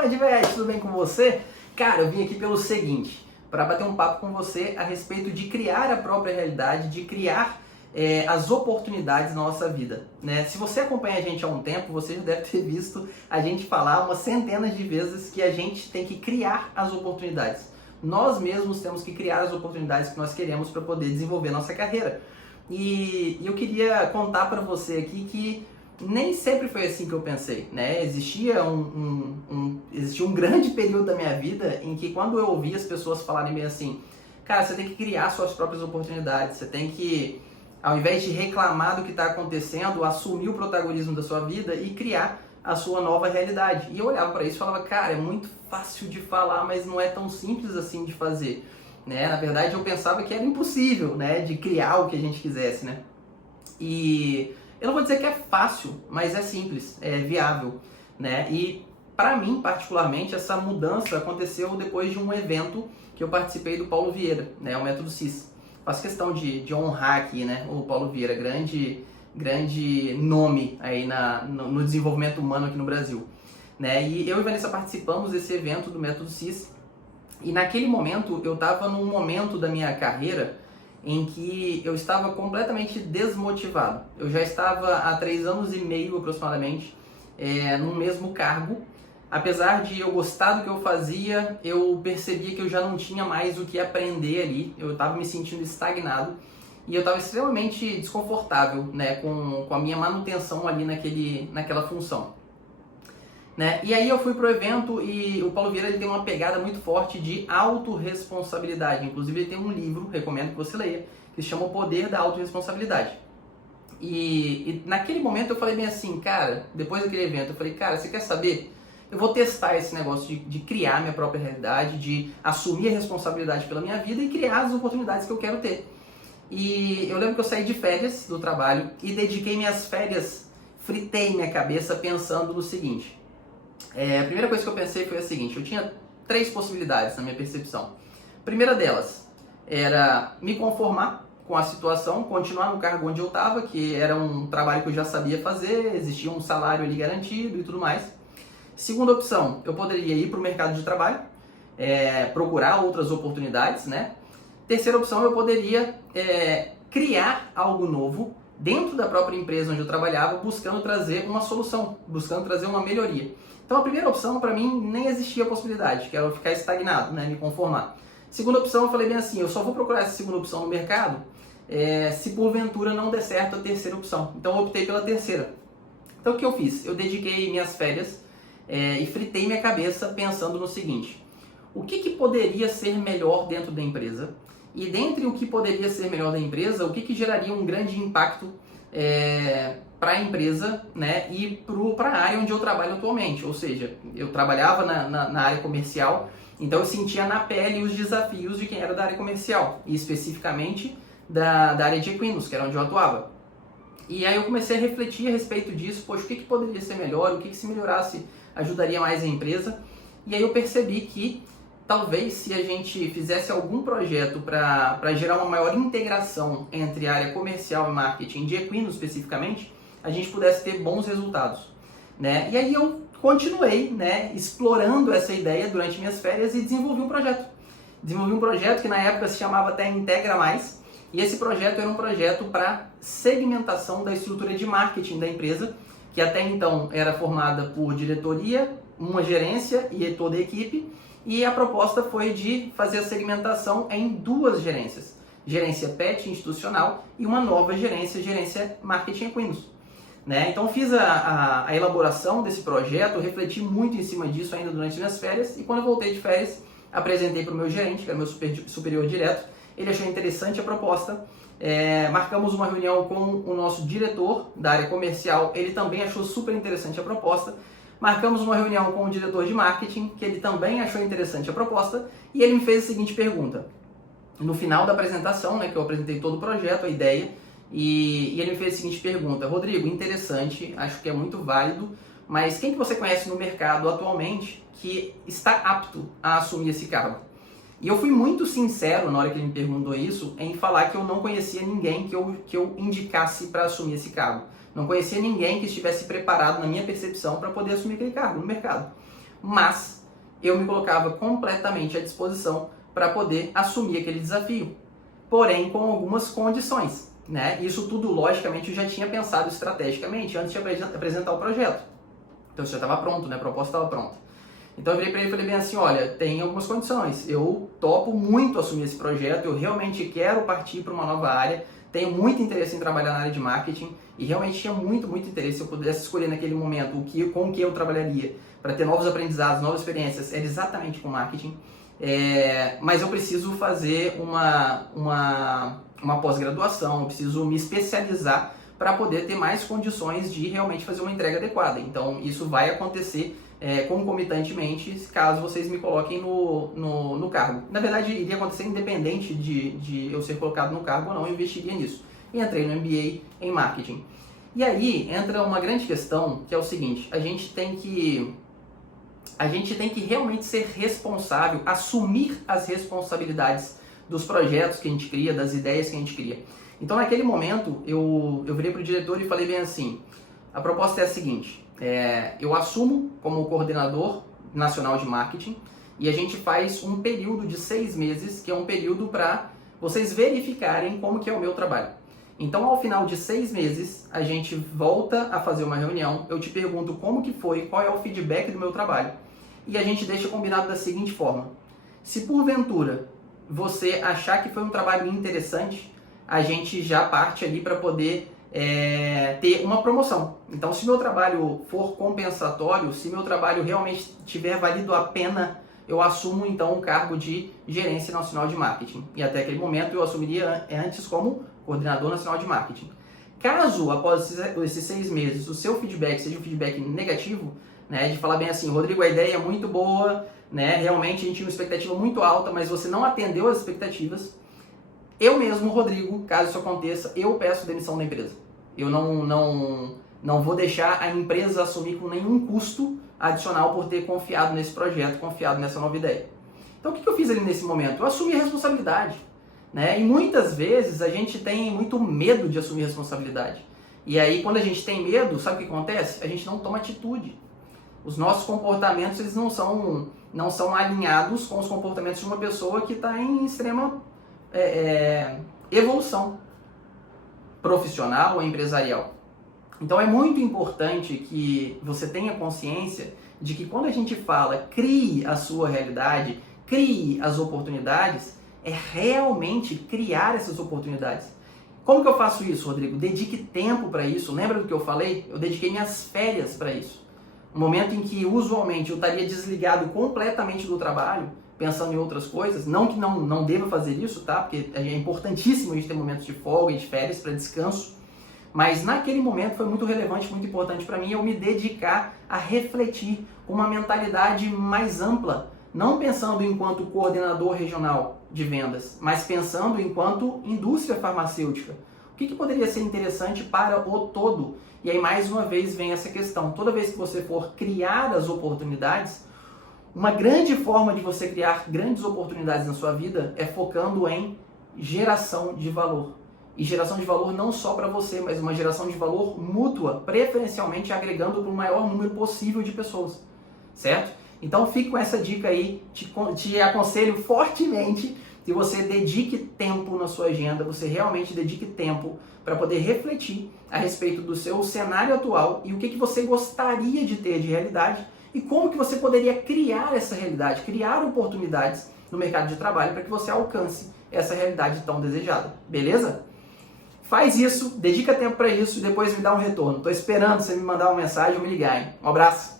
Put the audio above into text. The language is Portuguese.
grande, velho, tudo bem com você? Cara, eu vim aqui pelo seguinte, para bater um papo com você a respeito de criar a própria realidade, de criar as oportunidades na nossa vida, né? Se você acompanha a gente há um tempo, você já deve ter visto a gente falar umas centenas de vezes que a gente tem que criar as oportunidades. Nós mesmos temos que criar as oportunidades que nós queremos para poder desenvolver nossa carreira. E eu queria contar para você aqui que nem sempre foi assim que eu pensei, né? Existia um grande período da minha vida em que quando eu ouvia as pessoas falarem bem assim, cara, você tem que criar suas próprias oportunidades, você tem que, ao invés de reclamar do que está acontecendo, assumir o protagonismo da sua vida e criar a sua nova realidade. E eu olhava para isso e falava, cara, é muito fácil de falar, mas não é tão simples assim de fazer, né? Na verdade, eu pensava que era impossível, né, de criar o que a gente quisesse, né? E eu não vou dizer que é fácil, mas é simples, é viável, né? E para mim, particularmente, essa mudança aconteceu depois de um evento que eu participei do Paulo Vieira, né, o Método CIS. Faço questão de honrar aqui, né, o Paulo Vieira, grande nome aí no desenvolvimento humano aqui no Brasil, né? E eu e Vanessa participamos desse evento do Método CIS. E naquele momento, eu estava num momento da minha carreira em que eu estava completamente desmotivado. Eu já estava há 3 anos e meio aproximadamente no mesmo cargo. Apesar de eu gostar do que eu fazia, eu percebia que eu já não tinha mais o que aprender ali. Eu estava me sentindo estagnado e eu estava extremamente desconfortável, né, com a minha manutenção ali naquela função. Né? E aí eu fui pro evento e o Paulo Vieira ele tem uma pegada muito forte de autorresponsabilidade. Inclusive ele tem um livro, recomendo que você leia, que se chama O Poder da Autorresponsabilidade. E naquele momento eu falei bem assim, cara, depois daquele evento, eu falei, cara, você quer saber? Eu vou testar esse negócio de criar minha própria realidade, de assumir a responsabilidade pela minha vida e criar as oportunidades que eu quero ter. E eu lembro que eu saí de férias do trabalho e dediquei minhas férias, fritei minha cabeça pensando no seguinte. A primeira coisa que eu pensei foi a seguinte, eu tinha 3 possibilidades na minha percepção. A primeira delas era me conformar com a situação, continuar no cargo onde eu estava, que era um trabalho que eu já sabia fazer, existia um salário ali garantido e tudo mais. Segunda opção, eu poderia ir para o mercado de trabalho, procurar outras oportunidades, né? Terceira opção, eu poderia criar algo novo dentro da própria empresa onde eu trabalhava, buscando trazer uma solução, buscando trazer uma melhoria. Então a primeira opção para mim nem existia a possibilidade, que era eu ficar estagnado, né, me conformar. Segunda opção eu falei bem assim, eu só vou procurar essa segunda opção no mercado se porventura não der certo a terceira opção. Então eu optei pela terceira. Então o que eu fiz? Eu dediquei minhas férias e fritei minha cabeça pensando no seguinte, o que poderia ser melhor dentro da empresa? E dentre o que poderia ser melhor da empresa, o que geraria um grande impacto para a empresa, né, e para a área onde eu trabalho atualmente. Ou seja, eu trabalhava na área comercial, então eu sentia na pele os desafios de quem era da área comercial, e especificamente da área de equinos, que era onde eu atuava. E aí eu comecei a refletir a respeito disso, poxa, o que poderia ser melhor, o que se melhorasse ajudaria mais a empresa. E aí eu percebi que talvez se a gente fizesse algum projeto para gerar uma maior integração entre a área comercial e marketing de equinos especificamente, a gente pudesse ter bons resultados, né? E aí eu continuei, né, explorando essa ideia durante minhas férias e desenvolvi um projeto. Desenvolvi um projeto que na época se chamava até Integra Mais, e esse projeto era um projeto para segmentação da estrutura de marketing da empresa, que até então era formada por diretoria, uma gerência e toda a equipe, e a proposta foi de fazer a segmentação em 2 gerências, gerência PET institucional e uma nova gerência marketing equinos. Né? Então fiz a elaboração desse projeto, refleti muito em cima disso ainda durante minhas férias, e quando eu voltei de férias, apresentei para o meu gerente, que era meu superior direto, ele achou interessante a proposta, marcamos uma reunião com o nosso diretor da área comercial, ele também achou super interessante a proposta, marcamos uma reunião com o diretor de marketing, que ele também achou interessante a proposta, e ele me fez a seguinte pergunta. No final da apresentação, né, que eu apresentei todo o projeto, a ideia, e ele me fez a seguinte pergunta, Rodrigo, interessante, acho que é muito válido, mas quem que você conhece no mercado atualmente que está apto a assumir esse cargo? E eu fui muito sincero na hora que ele me perguntou isso, em falar que eu não conhecia ninguém que eu indicasse para assumir esse cargo. Não conhecia ninguém que estivesse preparado, na minha percepção, para poder assumir aquele cargo no mercado. mas eu me colocava completamente à disposição para poder assumir aquele desafio, porém com algumas condições, né? Isso tudo, logicamente, eu já tinha pensado estrategicamente antes de apresentar o projeto. Então isso já estava pronto, né? A proposta estava pronta. Então eu virei para ele e falei bem assim, olha, tem algumas condições, eu topo muito assumir esse projeto, eu realmente quero partir para uma nova área, tenho muito interesse em trabalhar na área de marketing e realmente tinha muito interesse. Se eu pudesse escolher naquele momento com o que eu trabalharia para ter novos aprendizados, novas experiências, era exatamente com marketing. Mas eu preciso fazer uma pós-graduação, eu preciso me especializar para poder ter mais condições de realmente fazer uma entrega adequada. Então isso vai acontecer concomitantemente, caso vocês me coloquem no cargo. Na verdade, iria acontecer independente de eu ser colocado no cargo ou não, eu investiria nisso. E entrei no MBA em marketing. E aí entra uma grande questão, que é o seguinte, a gente tem que realmente ser responsável, assumir as responsabilidades dos projetos que a gente cria, das ideias que a gente cria. Então naquele momento, eu virei para o diretor e falei bem assim, a proposta é a seguinte, eu assumo como coordenador nacional de marketing e a gente faz um período de 6 meses, que é um período para vocês verificarem como que é o meu trabalho. Então, ao final de 6 meses, a gente volta a fazer uma reunião, eu te pergunto como que foi, qual é o feedback do meu trabalho e a gente deixa combinado da seguinte forma, se porventura você achar que foi um trabalho interessante, a gente já parte ali para poder ter uma promoção. Então, se meu trabalho for compensatório, se meu trabalho realmente tiver valido a pena, eu assumo então o cargo de gerência nacional de marketing. E até aquele momento eu assumiria antes como coordenador nacional de marketing. Caso, após esses 6 meses, o seu feedback seja um feedback negativo, né, de falar bem assim, Rodrigo, a ideia é muito boa, né, realmente a gente tinha uma expectativa muito alta, mas você não atendeu as expectativas, eu mesmo, Rodrigo, caso isso aconteça, eu peço demissão da empresa. Eu não vou deixar a empresa assumir com nenhum custo adicional por ter confiado nesse projeto, confiado nessa nova ideia. Então o que eu fiz ali nesse momento? Eu assumi a responsabilidade. Né? E muitas vezes a gente tem muito medo de assumir responsabilidade. E aí quando a gente tem medo, sabe o que acontece? A gente não toma atitude. Os nossos comportamentos eles não são alinhados com os comportamentos de uma pessoa que está em extrema evolução profissional ou empresarial. Então é muito importante que você tenha consciência de que quando a gente fala crie a sua realidade, crie as oportunidades, é realmente criar essas oportunidades. Como que eu faço isso, Rodrigo? Dedique tempo para isso. Lembra do que eu falei? Eu dediquei minhas férias para isso. Um momento em que usualmente eu estaria desligado completamente do trabalho, pensando em outras coisas, não que não deva fazer isso, tá? Porque é importantíssimo a gente ter momentos de folga e de férias para descanso, mas naquele momento foi muito relevante, muito importante para mim eu me dedicar a refletir com uma mentalidade mais ampla, não pensando enquanto coordenador regional de vendas, mas pensando enquanto indústria farmacêutica. O que poderia ser interessante para o todo? E aí mais uma vez vem essa questão, toda vez que você for criar as oportunidades, uma grande forma de você criar grandes oportunidades na sua vida é focando em geração de valor. E geração de valor não só para você, mas uma geração de valor mútua, preferencialmente agregando para o maior número possível de pessoas, certo? Então fique com essa dica aí, te aconselho fortemente que você dedique tempo na sua agenda, você realmente dedique tempo para poder refletir a respeito do seu cenário atual e o que você gostaria de ter de realidade e como que você poderia criar essa realidade, criar oportunidades no mercado de trabalho para que você alcance essa realidade tão desejada, beleza? Faz isso, dedica tempo para isso e depois me dá um retorno. Estou esperando você me mandar uma mensagem ou me ligar, hein? Um abraço!